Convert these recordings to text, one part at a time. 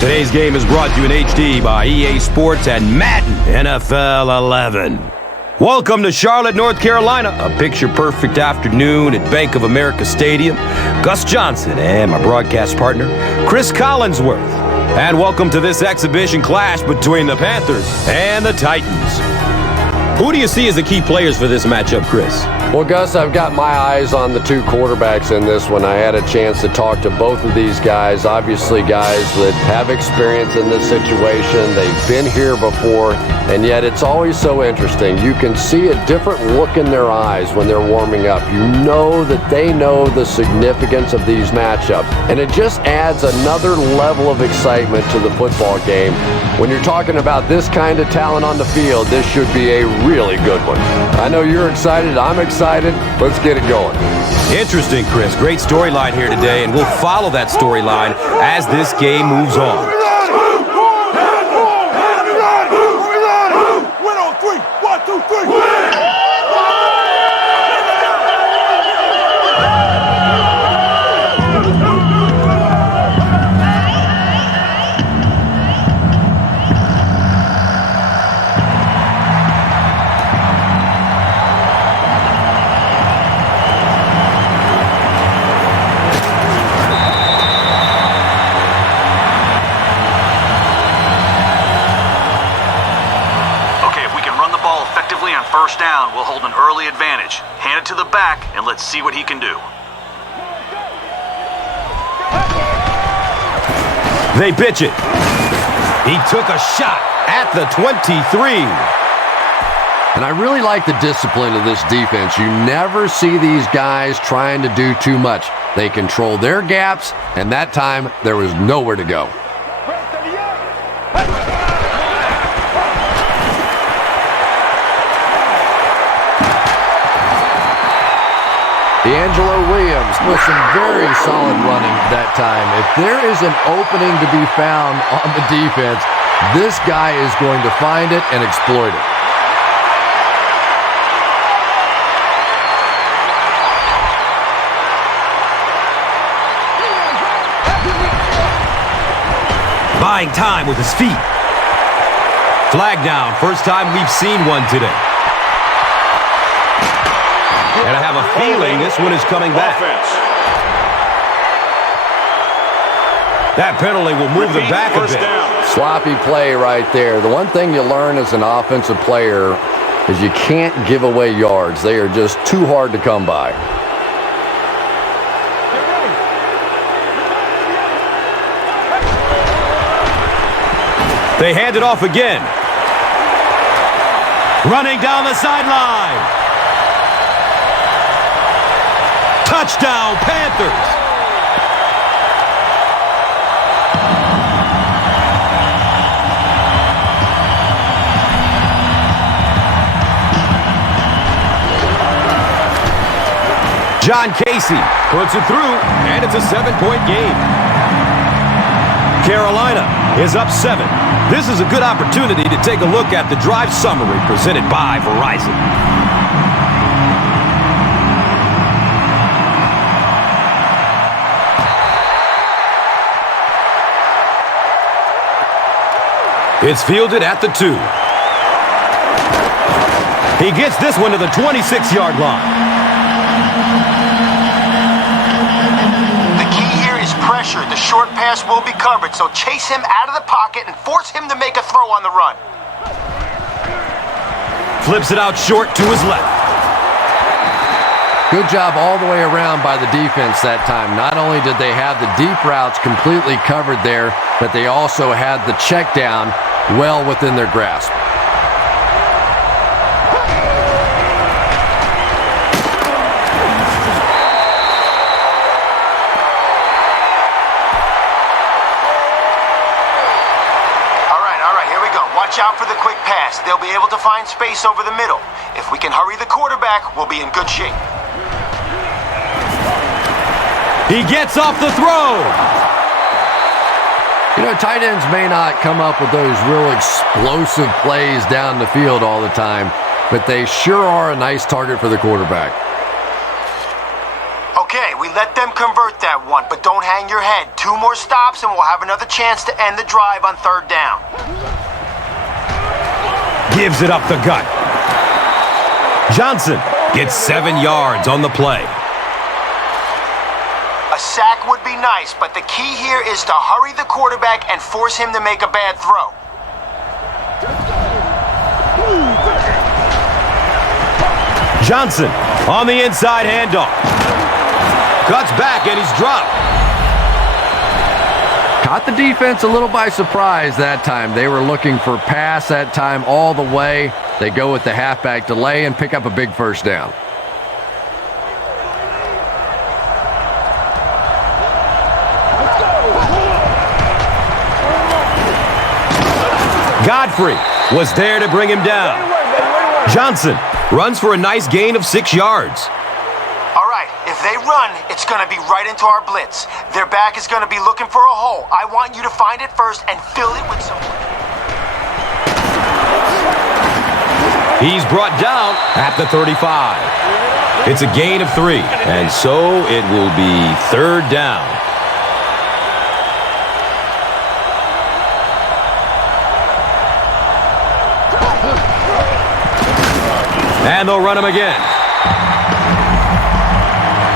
Today's game is brought to you in HD by EA Sports and Madden NFL 11. Welcome to Charlotte, North Carolina, a picture-perfect afternoon at Bank of America Stadium. Gus Johnson and my broadcast partner, Chris Collinsworth. And welcome to this exhibition clash between the Panthers and the Titans. Who do you see as the key players for this matchup, Chris? Well, Gus, I've got my eyes on the two quarterbacks in this one. I had a chance to talk to both of these guys, obviously guys that have experience in this situation. They've been here before, and yet it's always so interesting. You can see a different look in their eyes when they're warming up. You know that they know the significance of these matchups, and it just adds another level of excitement to the football game. When you're talking about this kind of talent on the field, this should be a really good one. I know you're excited. I'm excited. Let's get it going. Interesting, Chris. Great storyline here today, and we'll follow that storyline as this game moves on. Win on three. 1, 2, 3. First down, we'll hold an early advantage. Hand it to the back, and let's see what he can do. They pitch it. He took a shot at the 23. And I really like the discipline of this defense. You never see these guys trying to do too much. They control their gaps, and that time there was nowhere to go. D'Angelo Williams with some very solid running that time. If there is an opening to be found on the defense, this guy is going to find it and exploit it. Buying time with his feet. Flag down. First time we've seen one today. And I have a feeling this one is coming back. That penalty will move them back a bit. Sloppy play right there. The one thing you learn as an offensive player is you can't give away yards. They are just too hard to come by. They hand it off again. Running down the sideline. Touchdown, Panthers! John Casey puts it through, and it's a 7-point game. Carolina is up 7. This is a good opportunity to take a look at the drive summary presented by Verizon. It's fielded at the 2. He gets this one to the 26-yard line. The key here is pressure. The short pass will be covered, so chase him out of the pocket and force him to make a throw on the run. Flips it out short to his left. Good job all the way around by the defense that time. Not only did they have the deep routes completely covered there, but they also had the check down well within their grasp. All right, here we go. Watch out for the quick pass. They'll be able to find space over the middle. If we can hurry the quarterback, we'll be in good shape. He gets off the throw. You know, tight ends may not come up with those real explosive plays down the field all the time, but they sure are a nice target for the quarterback. Okay, we let them convert that one, but don't hang your head. 2 more stops and we'll have another chance to end the drive on 3rd down. Gives it up the gut. Johnson gets 7 yards on the play. A sack would be nice, but the key here is to hurry the quarterback and force him to make a bad throw. Johnson on the inside handoff. Cuts back and he's dropped. Caught the defense a little by surprise that time. They were looking for pass that time all the way. They go with the halfback delay and pick up a big 1st down. Godfrey was there to bring him down. Johnson runs for a nice gain of 6 yards. All right, if they run, it's going to be right into our blitz. Their back is going to be looking for a hole. I want you to find it first and fill it with some... He's brought down at the 35. It's a gain of 3, and so it will be 3rd down. And they'll run him again.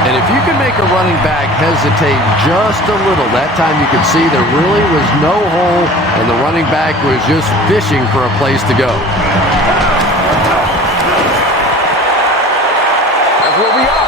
And if you can make a running back hesitate just a little, that time you could see there really was no hole, and the running back was just fishing for a place to go. That's where we are.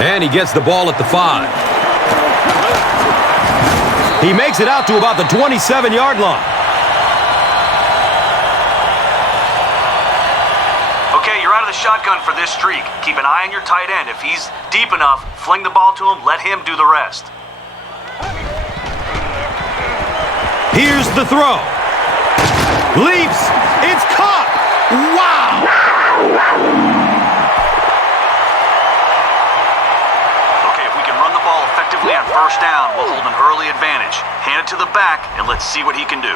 And he gets the ball at the 5. He makes it out to about the 27-yard line. Okay, you're out of the shotgun for this streak. Keep an eye on your tight end. If he's deep enough, fling the ball to him, let him do the rest. Here's the throw. Leaps. It's caught. Wow. Effectively on 1st down, we'll hold an early advantage. Hand it to the back, and let's see what he can do.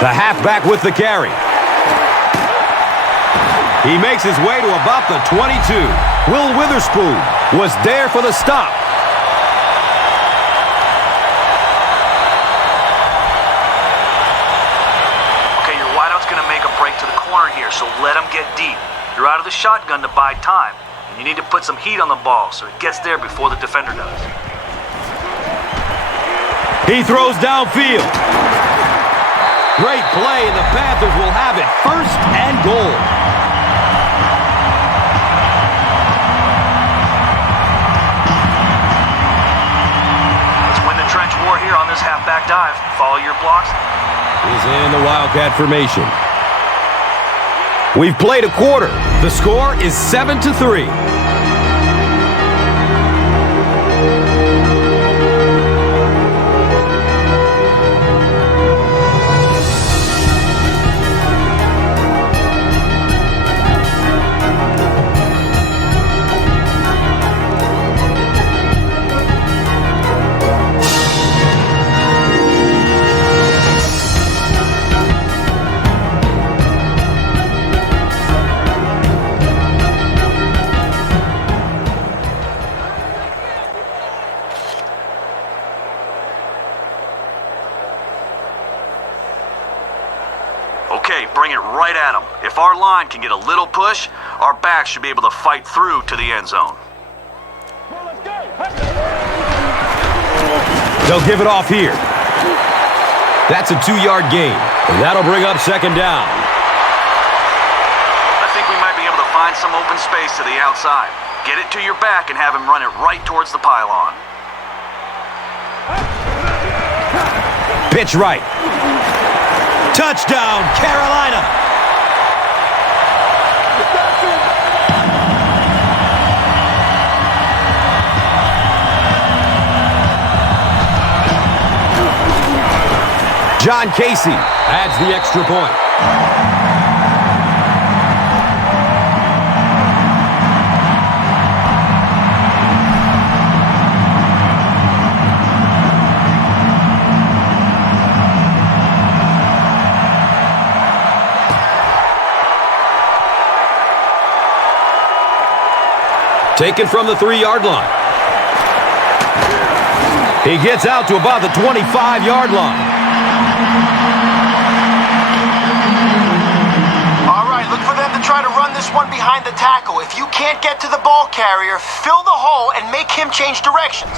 The halfback with the carry. He makes his way to about the 22. Will Witherspoon was there for the stop. Okay, your wideout's going to make a break to the corner here, so let him get deep. You're out of the shotgun to buy time, and you need to put some heat on the ball so it gets there before the defender does. He throws downfield. Great play, and the Panthers will have it 1st and goal. Let's win the trench war here on this halfback dive. Follow your blocks. He's in the Wildcat formation. We've played a quarter. The score is 7-3. Okay, bring it right at him. If our line can get a little push, our backs should be able to fight through to the end zone. They'll give it off here. That's a 2-yard gain, and that'll bring up 2nd down. I think we might be able to find some open space to the outside. Get it to your back and have him run it right towards the pylon. Pitch right. Touchdown, Carolina! John Casey adds the extra point. Taken from the 3-yard line. He gets out to about the 25-yard line. All right, look for them to try to run this one behind the tackle. If you can't get to the ball carrier, fill the hole and make him change directions.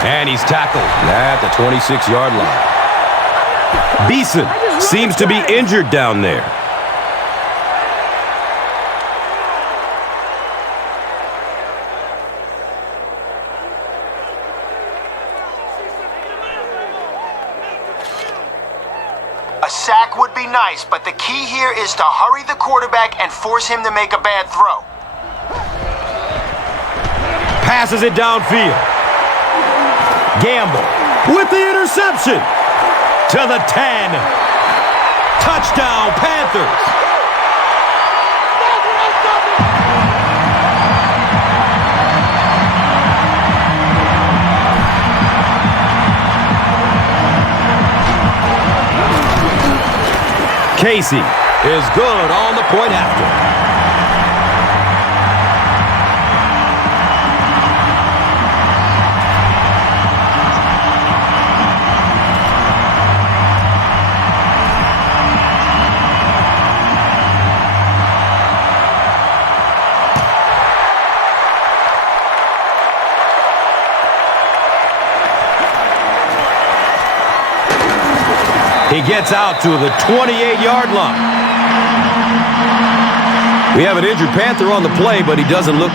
And he's tackled at the 26-yard line. Beeson seems to be injured down there. A sack would be nice, but the key here is to hurry the quarterback and force him to make a bad throw. Passes it downfield. Gamble with the interception to the 10. Touchdown, Panthers. Casey is good on the point after. He gets out to the 28-yard line. We have an injured Panther on the play, but he doesn't look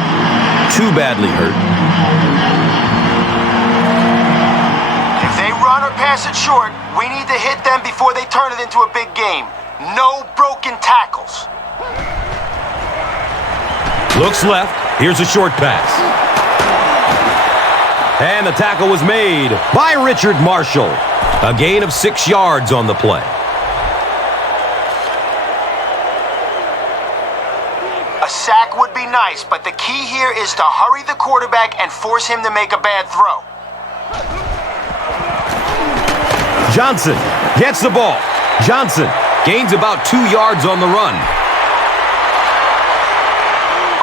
too badly hurt. If they run or pass it short, we need to hit them before they turn it into a big game. No broken tackles. Looks left. Here's a short pass. And the tackle was made by Richard Marshall. A gain of 6 yards on the play. A sack would be nice, but the key here is to hurry the quarterback and force him to make a bad throw. Johnson gets the ball. Johnson gains about 2 yards on the run.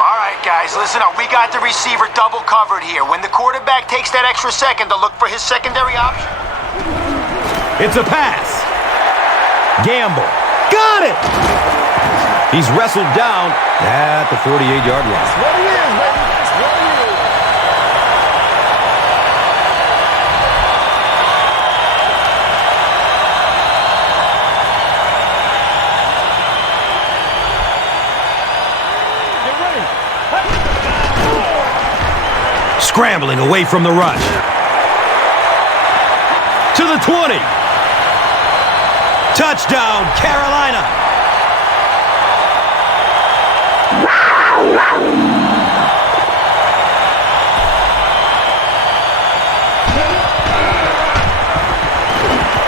All right, guys, listen up. We got the receiver double covered here. When the quarterback takes that extra second to look for his secondary option. It's a pass. Gamble. Got it! He's wrestled down at the 48-yard line. That's what he is, baby. That's what he is. Get ready. Scrambling away from the rush. To the 20. Touchdown, Carolina.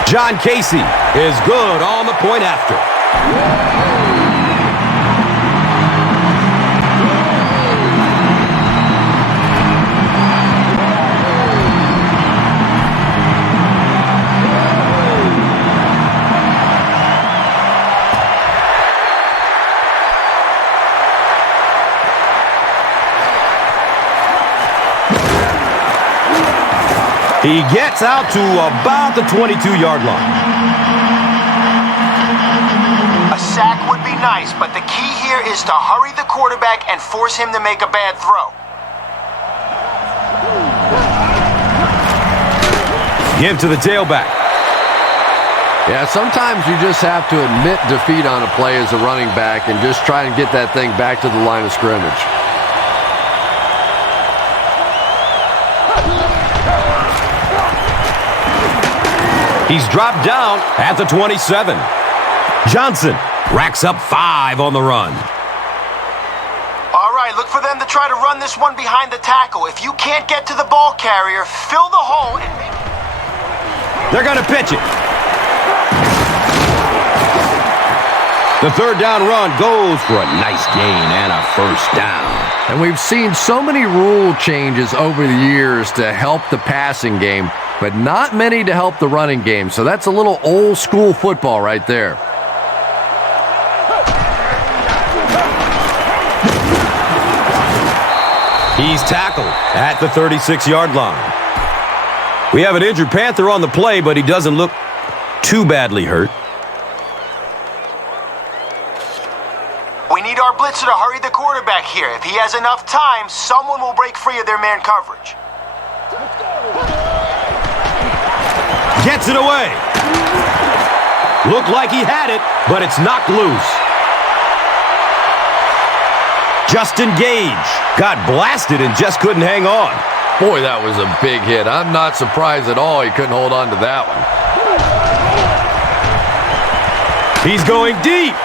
John Casey is good on the point after. He gets out to about the 22-yard line. A sack would be nice, but the key here is to hurry the quarterback and force him to make a bad throw. Give to the tailback. Yeah, sometimes you just have to admit defeat on a play as a running back and just try and get that thing back to the line of scrimmage. He's dropped down at the 27. Johnson racks up 5 on the run. All right, look for them to try to run this one behind the tackle. If you can't get to the ball carrier, fill the hole and make... They're going to pitch it. The third down run goes for a nice gain and a first down. And we've seen so many rule changes over the years to help the passing game, but not many to help the running game. So that's a little old school football right there. He's tackled at the 36-yard line. We have an injured Panther on the play, but he doesn't look too badly hurt. We need our blitzer to hurry the quarterback here. If he has enough time, someone will break free of their man coverage. Gets it away. Looked like he had it, but it's knocked loose. Justin Gage got blasted and just couldn't hang on. Boy, that was a big hit. I'm not surprised at all he couldn't hold on to that one. He's going deep.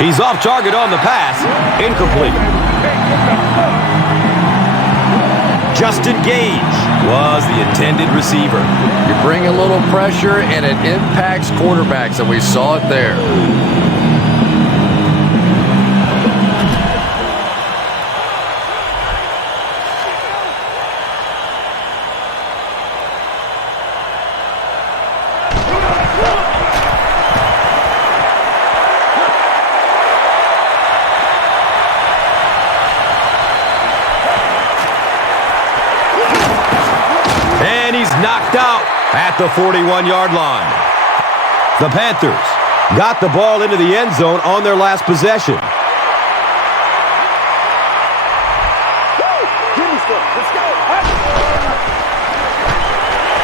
He's off target on the pass. Incomplete. Justin Gage was the intended receiver. You bring a little pressure, and it impacts quarterbacks, and we saw it there. Knocked out at the 41-yard line. The Panthers got the ball into the end zone on their last possession.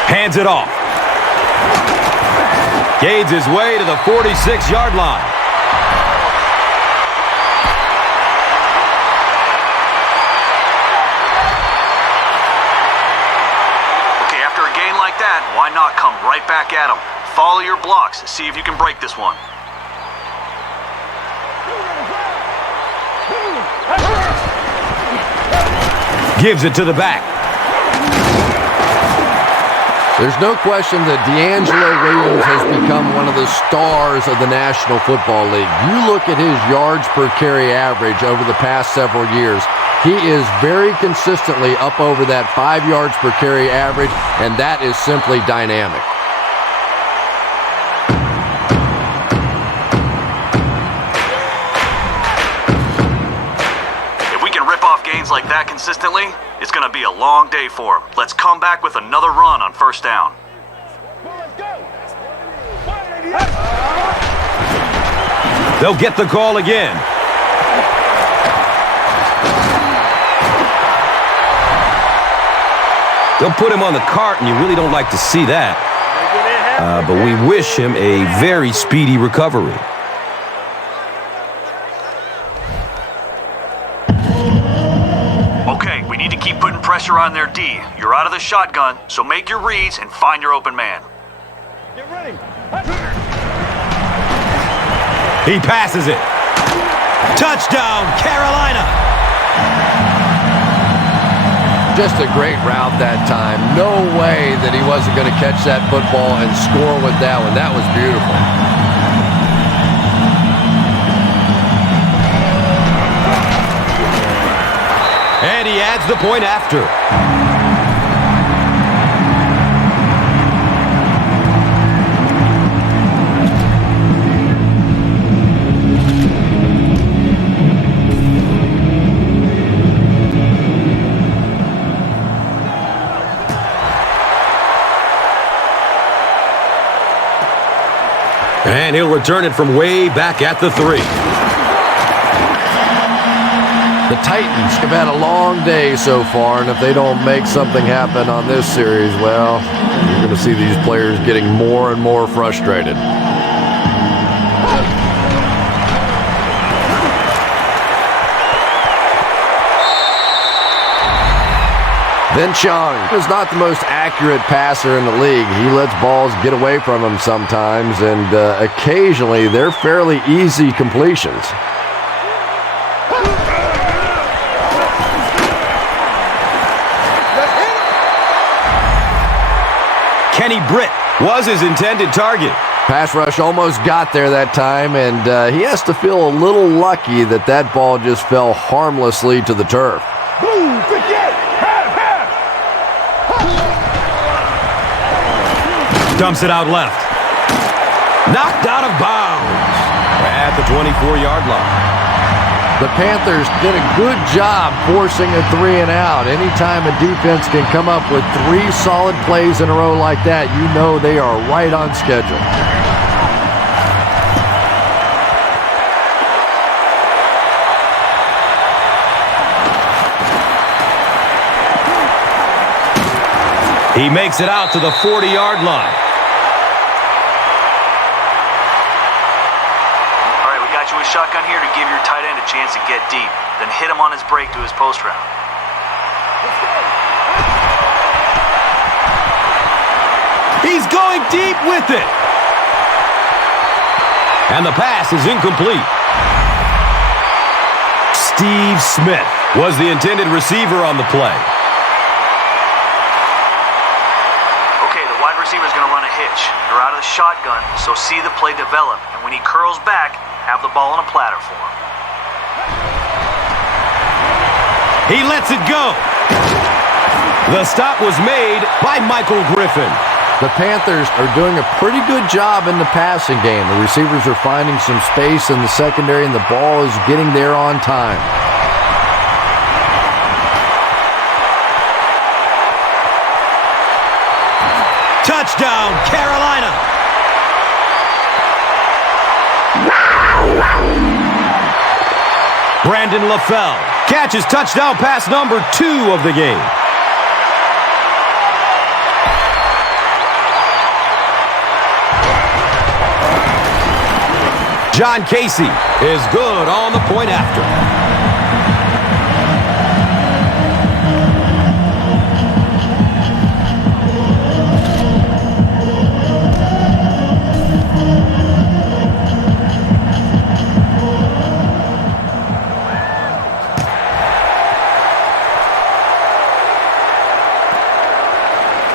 Hands it off. Gains his way to the 46-yard line. Why not come right back at him? Follow your blocks. See if you can break this one. Gives it to the back. There's no question that D'Angelo Williams has become one of the stars of the National Football League. You look at his yards per carry average over the past several years. He is very consistently up over that 5 yards per carry average, and that is simply dynamic. If we can rip off gains like that consistently, it's going to be a long day for him. Let's come back with another run on first down. They'll get the call again. They'll put him on the cart, and you really don't like to see that. But we wish him a very speedy recovery. Okay, we need to keep putting pressure on their D. You're out of the shotgun, so make your reads and find your open man. Get ready. He passes it. Touchdown, Carolina! Just a great route that time. No way that he wasn't going to catch that football and score with that one. That was beautiful. And he adds the point after. And he'll return it from way back at the 3. The Titans have had a long day so far, and if they don't make something happen on this series, well, you're going to see these players getting more and more frustrated. Chong is not the most accurate passer in the league. He lets balls get away from him sometimes, and occasionally they're fairly easy completions. Kenny Britt was his intended target. Pass rush almost got there that time, and he has to feel a little lucky that that ball just fell harmlessly to the turf. Dumps it out left. Knocked out of bounds at the 24-yard line. The Panthers did a good job forcing a 3-and-out. Anytime a defense can come up with 3 solid plays in a row like that, you know they are right on schedule. He makes it out to the 40-yard line. All right, we got you a shotgun here to give your tight end a chance to get deep. Then hit him on his break to his post route. He's going deep with it. And the pass is incomplete. Steve Smith was the intended receiver on the play. Receiver's going to run a hitch. They're out of the shotgun, so see the play develop. And when he curls back, have the ball on a platter for him. He lets it go. The stop was made by Michael Griffin. The Panthers are doing a pretty good job in the passing game. The receivers are finding some space in the secondary, and the ball is getting there on time. Touchdown, Carolina! Brandon LaFell catches touchdown pass number 2 of the game. John Casey is good on the point after.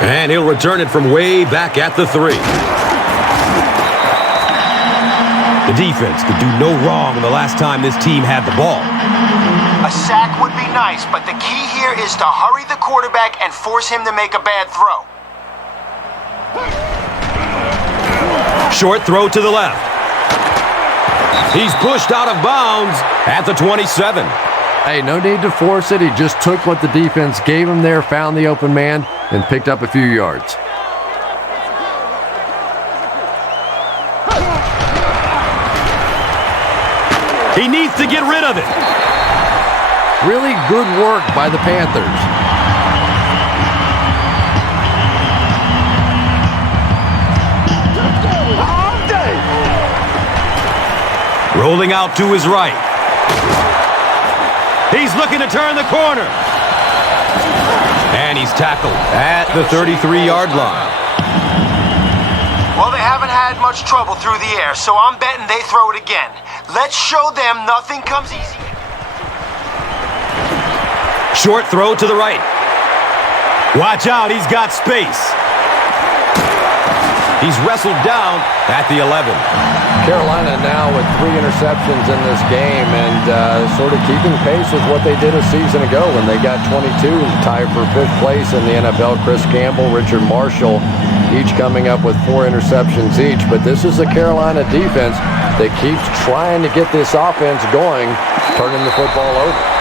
And he'll return it from way back at the 3. The defense could do no wrong the last time this team had the ball. A sack would be nice, but the key here is to hurry the quarterback and force him to make a bad throw. Short throw to the left. He's pushed out of bounds at the 27. Hey, no need to force it. He just took what the defense gave him there, found the open man, and picked up a few yards. He needs to get rid of it. Really good work by the Panthers. Rolling out to his right. He's looking to turn the corner. And he's tackled at the 33-yard line. Well, they haven't had much trouble through the air, so I'm betting they throw it again. Let's show them nothing comes easy. Short throw to the right. Watch out, he's got space. He's wrestled down at the 11. Carolina now with 3 interceptions in this game and sort of keeping pace with what they did a season ago when they got 22 and tied for 5th place in the NFL. Chris Campbell, Richard Marshall, each coming up with 4 interceptions each. But this is a Carolina defense that keeps trying to get this offense going, turning the football over.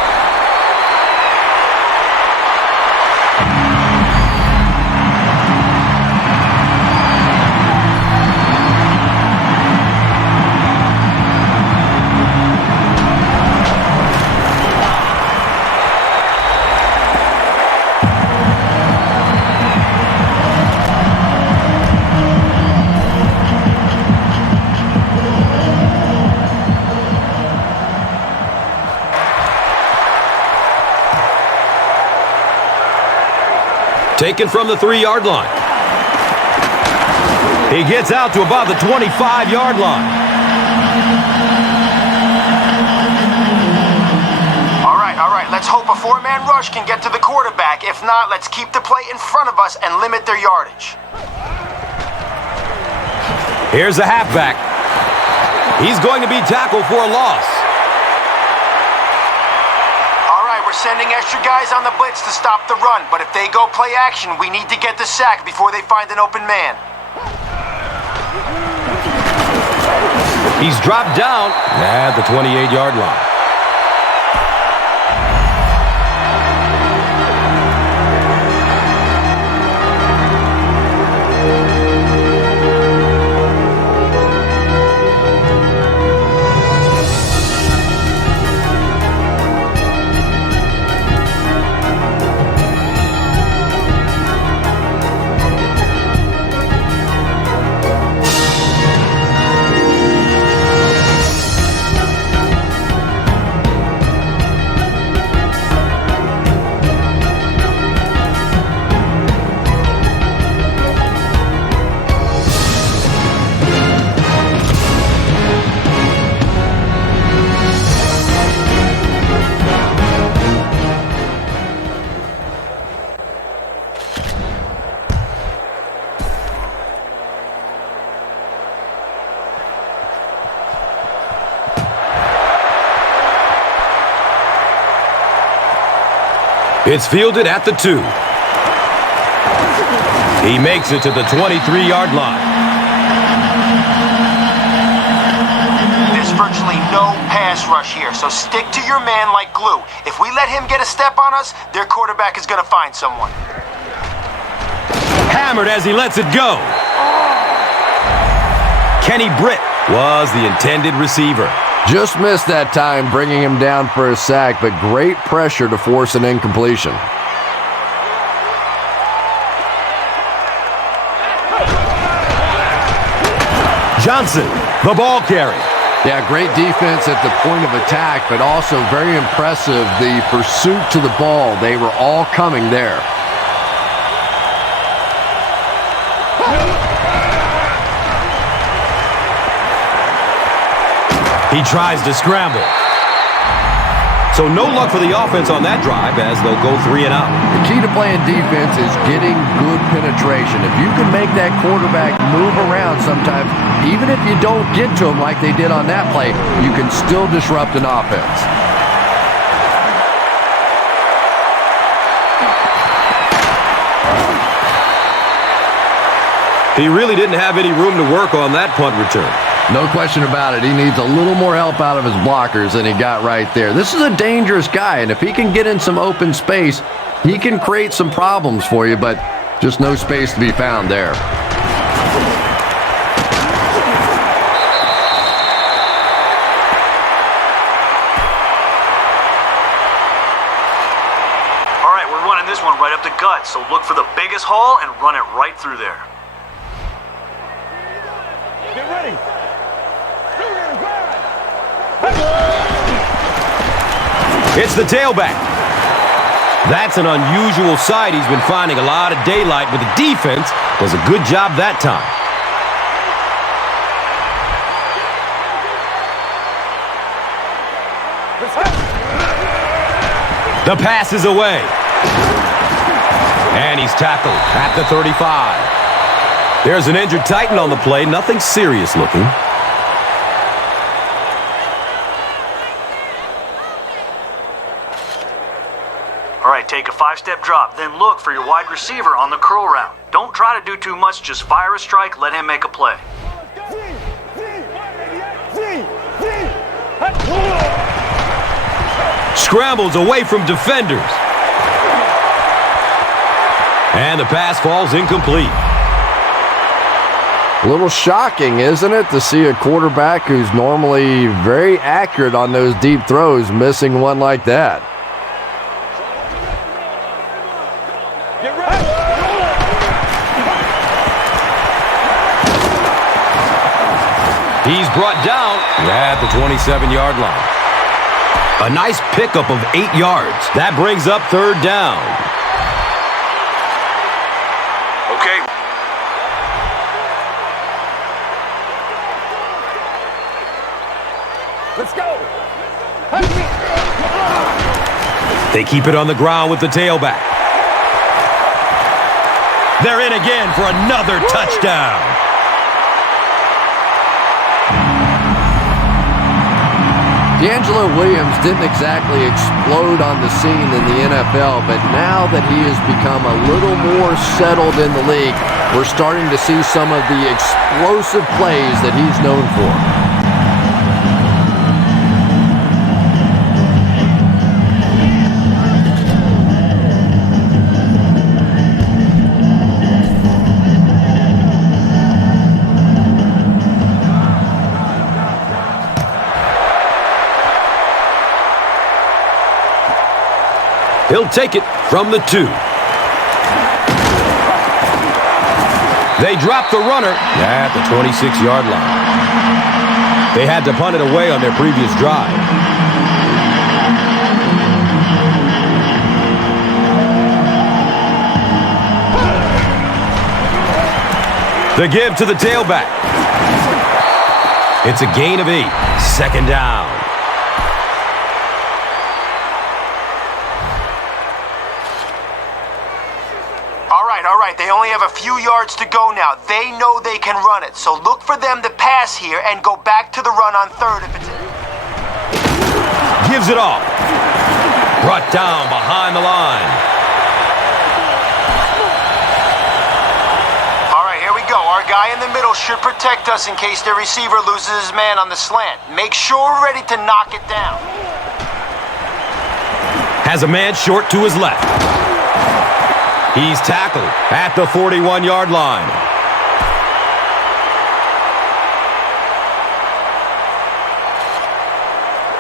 Taken from the 3-yard line. He gets out to about the 25-yard line. All right, let's hope a 4-man rush can get to the quarterback. If not, let's keep the play in front of us and limit their yardage. Here's the halfback. He's going to be tackled for a loss. All right, we're sending extra guys on the blitz to stop the run, but if they go play action, we need to get the sack before they find an open man. He's dropped down at the 28-yard line. It's fielded at the 2. He makes it to the 23-yard line. There's virtually no pass rush here, so stick to your man like glue. If we let him get a step on us, their quarterback is going to find someone. Hammered as he lets it go. Kenny Britt was the intended receiver. Just missed that time, bringing him down for a sack, but great pressure to force an incompletion. Johnson, the ball carrier. Yeah, great defense at the point of attack, but also very impressive, the pursuit to the ball. They were all coming there. He tries to scramble. So no luck for the offense on that drive as they'll go 3 and out. The key to playing defense is getting good penetration. If you can make that quarterback move around sometimes, even if you don't get to him like they did on that play, you can still disrupt an offense. He really didn't have any room to work on that punt return. No question about it. He needs a little more help out of his blockers than he got right there. This is a dangerous guy, and if he can get in some open space, he can create some problems for you, but just no space to be found there. All right, we're running this one right up the gut, so look for the biggest hole and run it right through there. Get ready. It's the tailback. That's an unusual sight. He's been finding a lot of daylight, but the defense does a good job that time. The pass is away. And he's tackled at the 35. There's an injured Titan on the play. Nothing serious looking. All right, take a 5-step drop, then look for your wide receiver on the curl route. Don't try to do too much, just fire a strike, let him make a play. Scrambles away from defenders. And the pass falls incomplete. A little shocking, isn't it, to see a quarterback who's normally very accurate on those deep throws missing one like that. He's brought down at the 27-yard line. A nice pickup of 8 yards. That brings up 3rd down. Okay. Let's go. They keep it on the ground with the tailback. They're in again for another touchdown. D'Angelo Williams didn't exactly explode on the scene in the NFL, but now that he has become a little more settled in the league, we're starting to see some of the explosive plays that he's known for. He'll take it from the 2. They drop the runner at the 26-yard line. They had to punt it away on their previous drive. The give to the tailback. It's a gain of 8. Second down. All right, they only have a few yards to go now. They know they can run it, so look for them to pass here and go back to the run on 3rd if it's... Gives it off. Brought down behind the line. All right, here we go. Our guy in the middle should protect us in case their receiver loses his man on the slant. Make sure we're ready to knock it down. Has a man short to his left. He's tackled at the 41-yard line.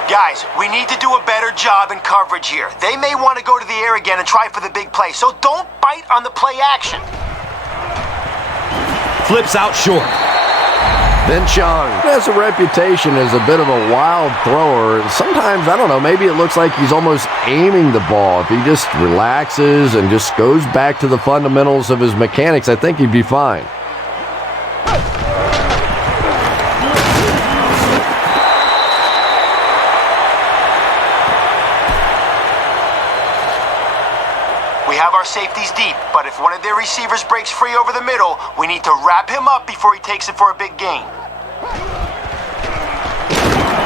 Guys, we need to do a better job in coverage here. They may want to go to the air again and try for the big play, so don't bite on the play action. Flips out short. Ben Chung has a reputation as a bit of a wild thrower. Sometimes, I don't know, maybe it looks like he's almost aiming the ball. If he just relaxes and just goes back to the fundamentals of his mechanics, I think he'd be fine. We have our safeties deep, but if one of their receivers breaks free over the middle, we need to wrap him up before he takes it for a big gain.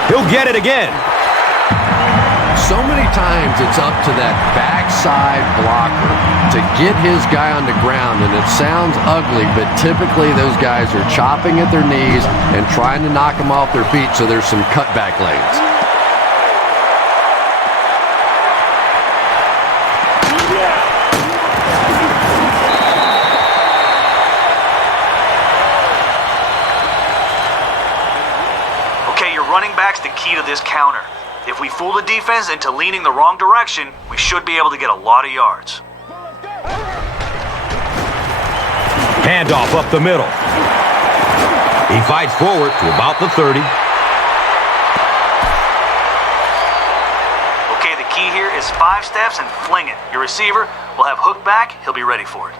He'll get it again. So many times it's up to that backside blocker to get his guy on the ground, and it sounds ugly, but typically those guys are chopping at their knees and trying to knock them off their feet, so there's some cutback lanes. Running back's the key to this counter. If we fool the defense into leaning the wrong direction, we should be able to get a lot of yards. Handoff up the middle. He fights forward to about the 30. Okay, the key here is 5 steps and fling it. Your receiver will have hook back. He'll be ready for it.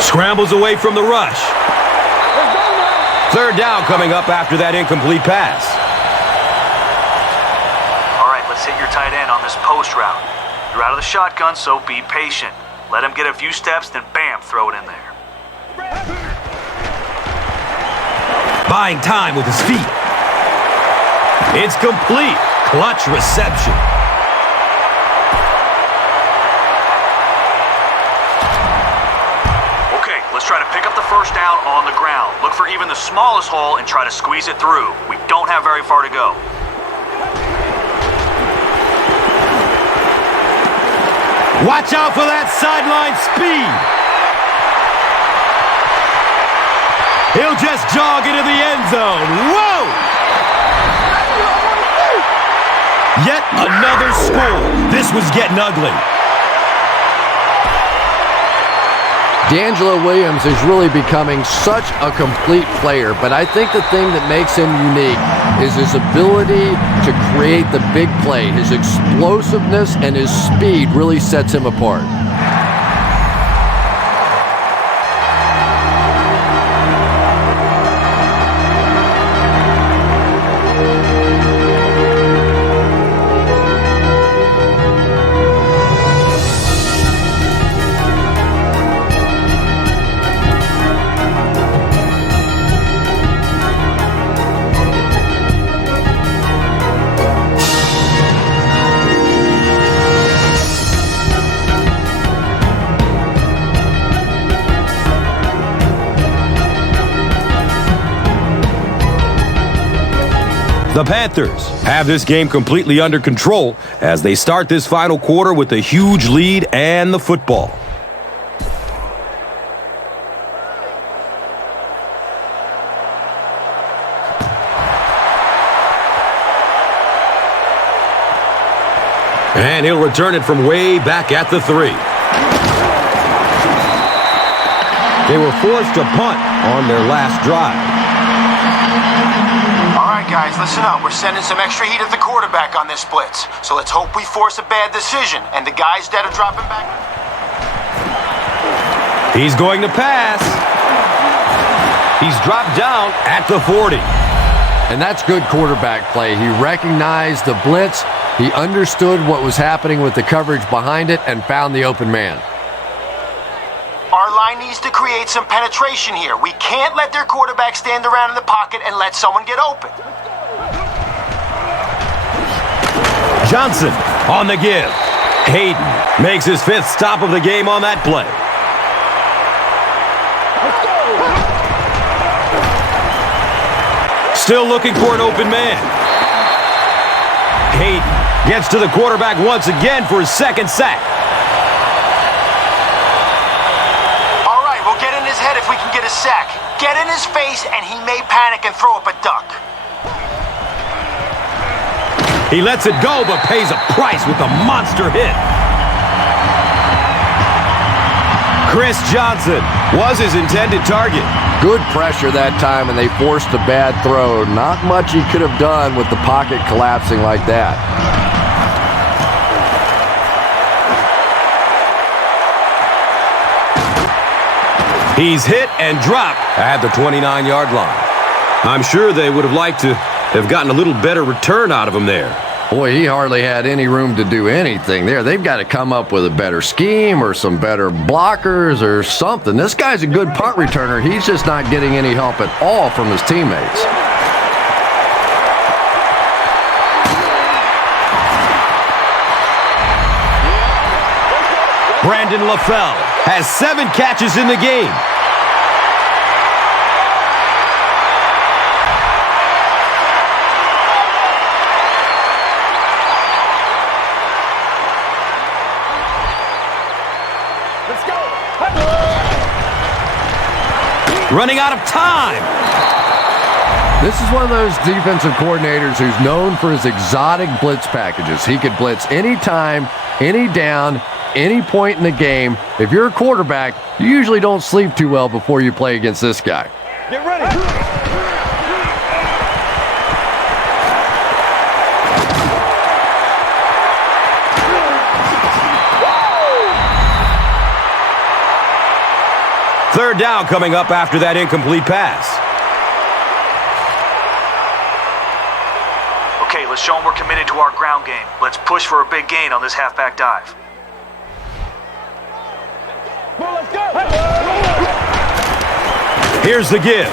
Scrambles away from the rush. 3rd down coming up after that incomplete pass. All right, let's hit your tight end on this post route. You're out of the shotgun, so be patient. Let him get a few steps, then bam, throw it in there. Buying time with his feet. It's complete. Clutch reception. Let's try to pick up the first down on the ground. Look for even the smallest hole and try to squeeze it through. We don't have very far to go. Watch out for that sideline speed. He'll just jog into the end zone. Whoa! Yet another score. This was getting ugly. D'Angelo Williams is really becoming such a complete player, but I think the thing that makes him unique is his ability to create the big play. His explosiveness and his speed really sets him apart. The Panthers have this game completely under control as they start this final quarter with a huge lead and the football. And he'll return it from way back at the 3. They were forced to punt on their last drive. All right, guys, listen up. We're sending some extra heat at the quarterback on this blitz. So let's hope we force a bad decision. And the guys that are dropping back... He's going to pass. He's dropped down at the 40. And that's good quarterback play. He recognized the blitz. He understood what was happening with the coverage behind it and found the open man. Our line needs to create some penetration here. We can't let their quarterback stand around in the pocket and let someone get open. Johnson on the give. Hayden makes his 5th stop of the game on that play. Still looking for an open man. Hayden gets to the quarterback once again for his 2nd sack. All right, we'll get in his head if we can get a sack. Get in his face, and he may panic and throw up a duck. He lets it go, but pays a price with a monster hit. Chris Johnson was his intended target. Good pressure that time, and they forced a bad throw. Not much he could have done with the pocket collapsing like that. He's hit and dropped at the 29-yard line. I'm sure they would have liked to have gotten a little better return out of him there. Boy, he hardly had any room to do anything there. They've got to come up with a better scheme or some better blockers or something. This guy's a good punt returner. He's just not getting any help at all from his teammates. Brandon LaFell has 7 catches in the game. Let's go. Running out of time. This is one of those defensive coordinators who's known for his exotic blitz packages. He could blitz anytime, any down, any point in the game. If you're a quarterback, you usually don't sleep too well before you play against this guy. Get ready. Third down coming up after that incomplete pass. Okay, let's show them we're committed to our ground game. Let's push for a big gain on this halfback dive. Well, let's go. Here's the give.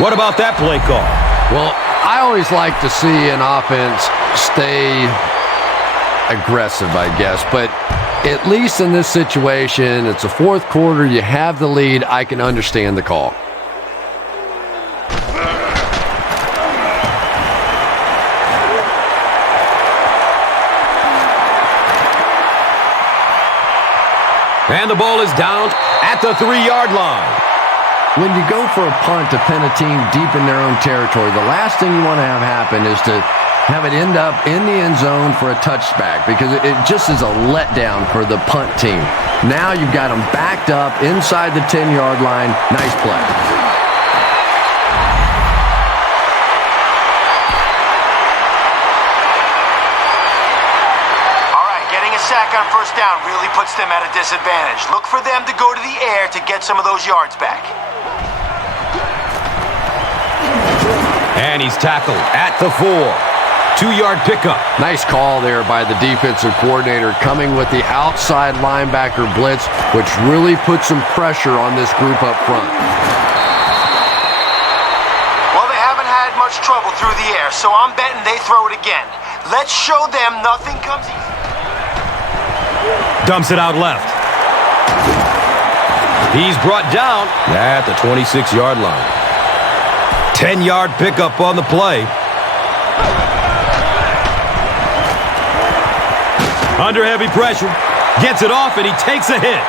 What about that play call? Well, I always like to see an offense stay aggressive, I guess. But at least in this situation, it's the 4th quarter. You have the lead. I can understand the call. And the ball is down at the 3-yard line. When you go for a punt to pin a team deep in their own territory, the last thing you want to have happen is to have it end up in the end zone for a touchback, because it just is a letdown for the punt team. Now you've got them backed up inside the 10-yard line. Nice play. Sack on first down really puts them at a disadvantage. Look for them to go to the air to get some of those yards back. And he's tackled at the 4. 2-yard pickup. Nice call there by the defensive coordinator, coming with the outside linebacker blitz, which really puts some pressure on this group up front. Well, they haven't had much trouble through the air, so I'm betting they throw it again. Let's show them nothing comes easy. Dumps it out left. He's brought down at the 26-yard line. 10-yard pickup on the play. Under heavy pressure. Gets it off, and he takes a hit.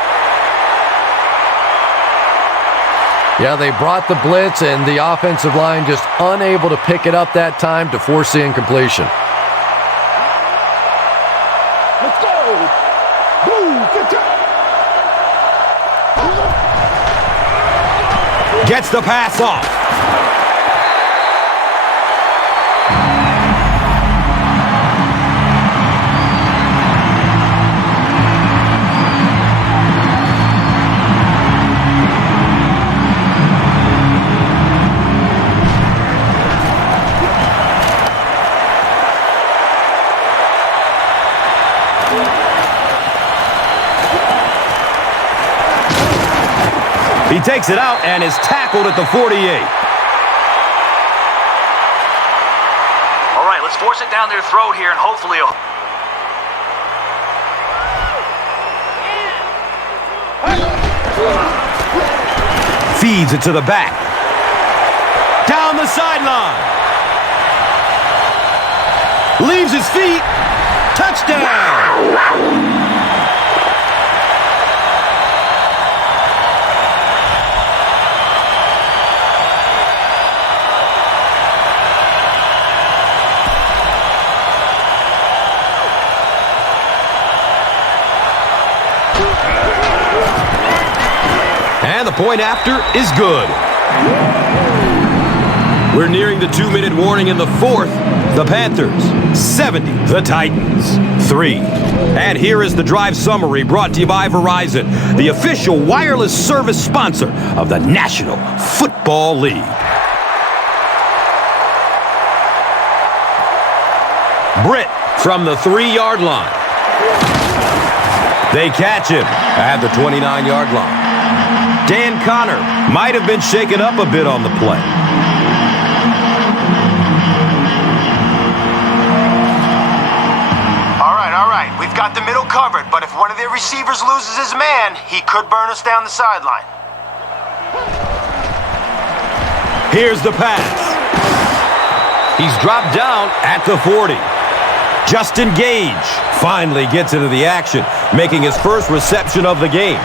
Yeah, they brought the blitz, and the offensive line just unable to pick it up that time to force the incompletion. Let's go. Move. Gets the pass off. He takes it out and is tackled at the 48. All right, let's force it down their throat here, and hopefully Feeds it to the back. Down the sideline. Leaves his feet. Touchdown. And the point after is good. We're nearing the 2-minute warning in the fourth. The Panthers, 70. The Titans, 3. And here is the drive summary brought to you by Verizon, the official wireless service sponsor of the National Football League. Britt from the 3-yard line. They catch him at the 29-yard line. Dan Connor might have been shaken up a bit on the play. All right. We've got the middle covered, but if one of their receivers loses his man, he could burn us down the sideline. Here's the pass. He's dropped down at the 40. Justin Gage finally gets into the action, making his first reception of the game.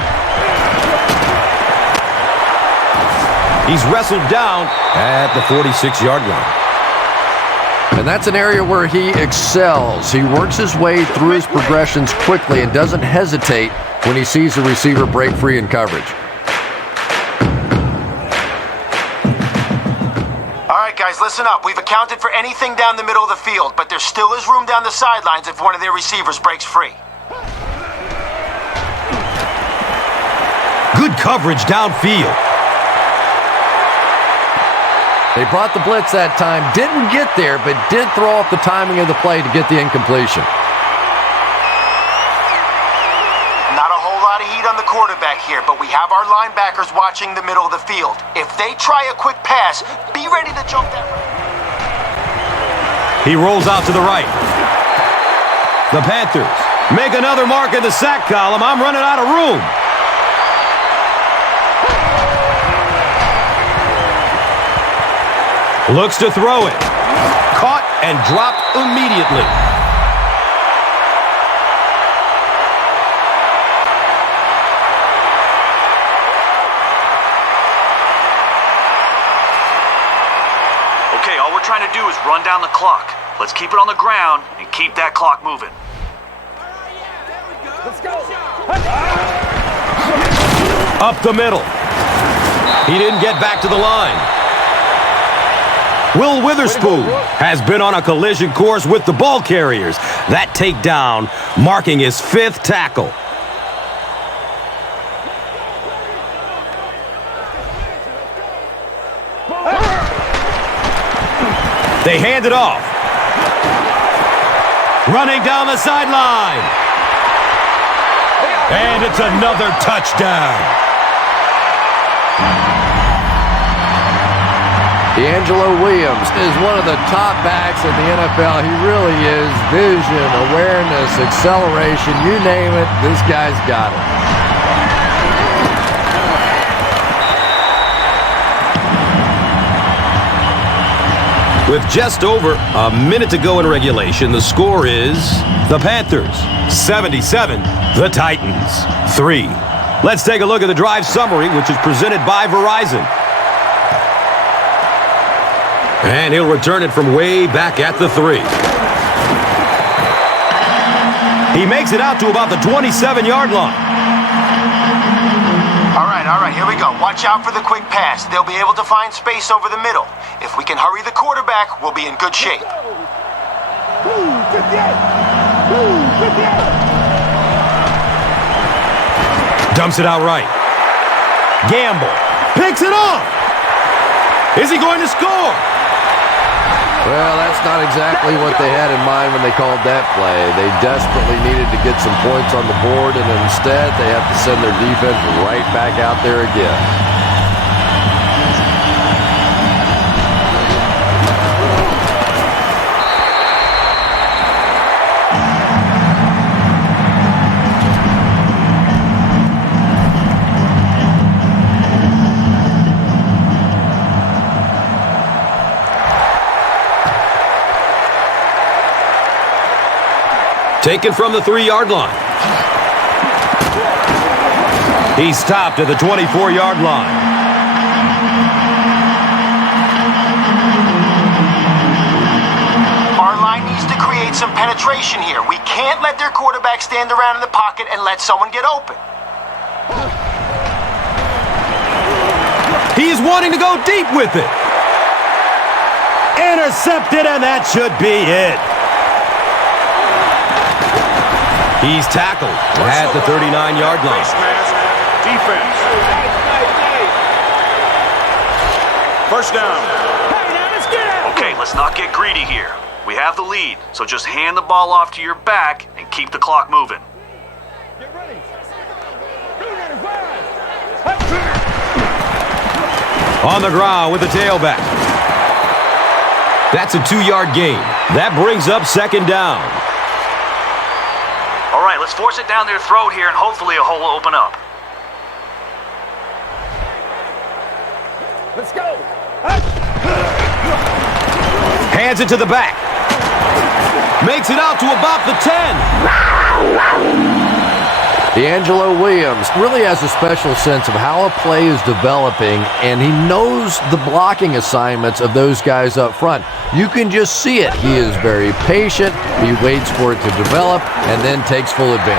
He's wrestled down at the 46-yard line. And that's an area where he excels. He works his way through his progressions quickly and doesn't hesitate when he sees the receiver break free in coverage. All right, guys, listen up. We've accounted for anything down the middle of the field, but there still is room down the sidelines if one of their receivers breaks free. Good coverage downfield. They brought the blitz that time, didn't get there, but did throw off the timing of the play to get the incompletion. Not a whole lot of heat on the quarterback here, but we have our linebackers watching the middle of the field. If they try a quick pass, be ready to jump that right. He rolls out to the right. The Panthers make another mark in the sack column. I'm running out of room. Looks to throw it. Caught and dropped immediately. Okay, all we're trying to do is run down the clock. Let's keep it on the ground and keep that clock moving. Let's go. Up the middle. He didn't get back to the line. Will Witherspoon has been on a collision course with the ball carriers. That takedown marking his 5th tackle. They hand it off. Running down the sideline. And it's another touchdown. D'Angelo Williams is one of the top backs in the NFL. He really is. Vision, awareness, acceleration, you name it, this guy's got it. With just over a minute to go in regulation, the score is the Panthers 77, the Titans 3. Let's take a look at the drive summary, which is presented by Verizon. And he'll return it from way back at the 3. He makes it out to about the 27-yard line. All right, here we go. Watch out for the quick pass. They'll be able to find space over the middle. If we can hurry the quarterback, we'll be in good shape. Dumps it out right. Gamble. Picks it off. Is he going to score? Well, that's not exactly what they had in mind when they called that play. They desperately needed to get some points on the board, and instead they have to send their defense right back out there again. Taken from the 3-yard line. He's stopped at the 24-yard line. Our line needs to create some penetration here. We can't let their quarterback stand around in the pocket and let someone get open. He's wanting to go deep with it. Intercepted, and that should be it. He's tackled at the 39-yard line. Defense. First down. Okay, let's not get greedy here. We have the lead, so just hand the ball off to your back and keep the clock moving. Get ready. On the ground with the tailback. That's a 2-yard gain. That brings up second down. All right, let's force it down their throat here, and hopefully a hole will open up. Let's go. Hands it to the back. Makes it out to about the 10. D'Angelo Williams really has a special sense of how a play is developing, and he knows the blocking assignments of those guys up front. You can just see it. He is very patient. He waits for it to develop and then takes full advantage.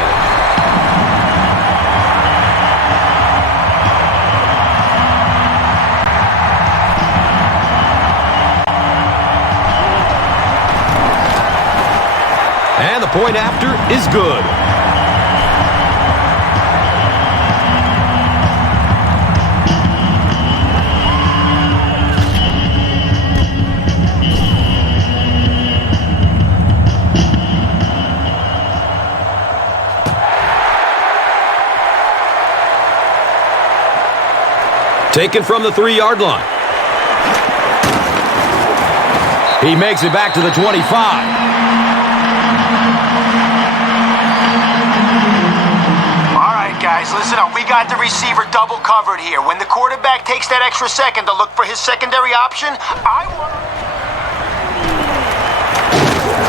And the point after is good. Taken from the 3-yard line. He makes it back to the 25. All right, guys, listen up. We got the receiver double covered here. When the quarterback takes that extra second to look for his secondary option, I want...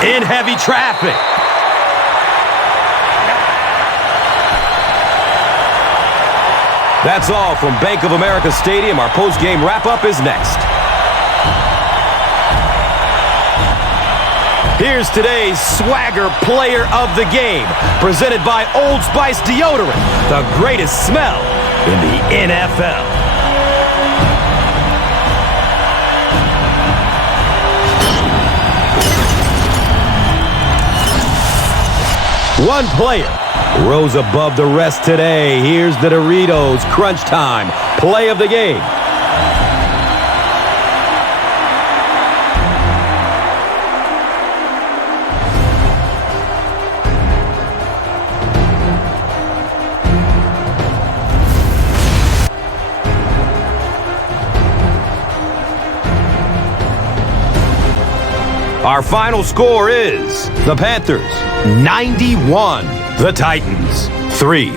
In heavy traffic. That's all from Bank of America Stadium. Our post-game wrap-up is next. Here's today's Swagger Player of the Game, presented by Old Spice Deodorant, the greatest smell in the NFL. One player rose above the rest today. Here's the Doritos Crunch Time Play of the Game. Our final score is the Panthers 91, the Titans 3.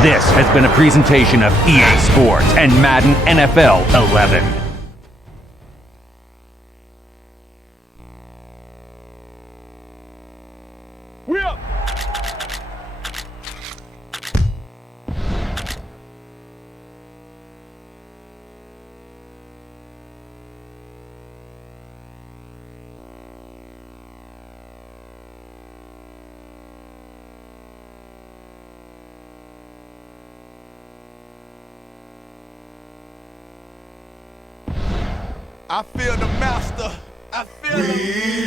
This has been a presentation of EA Sports and Madden NFL 11. I feel the master. I feel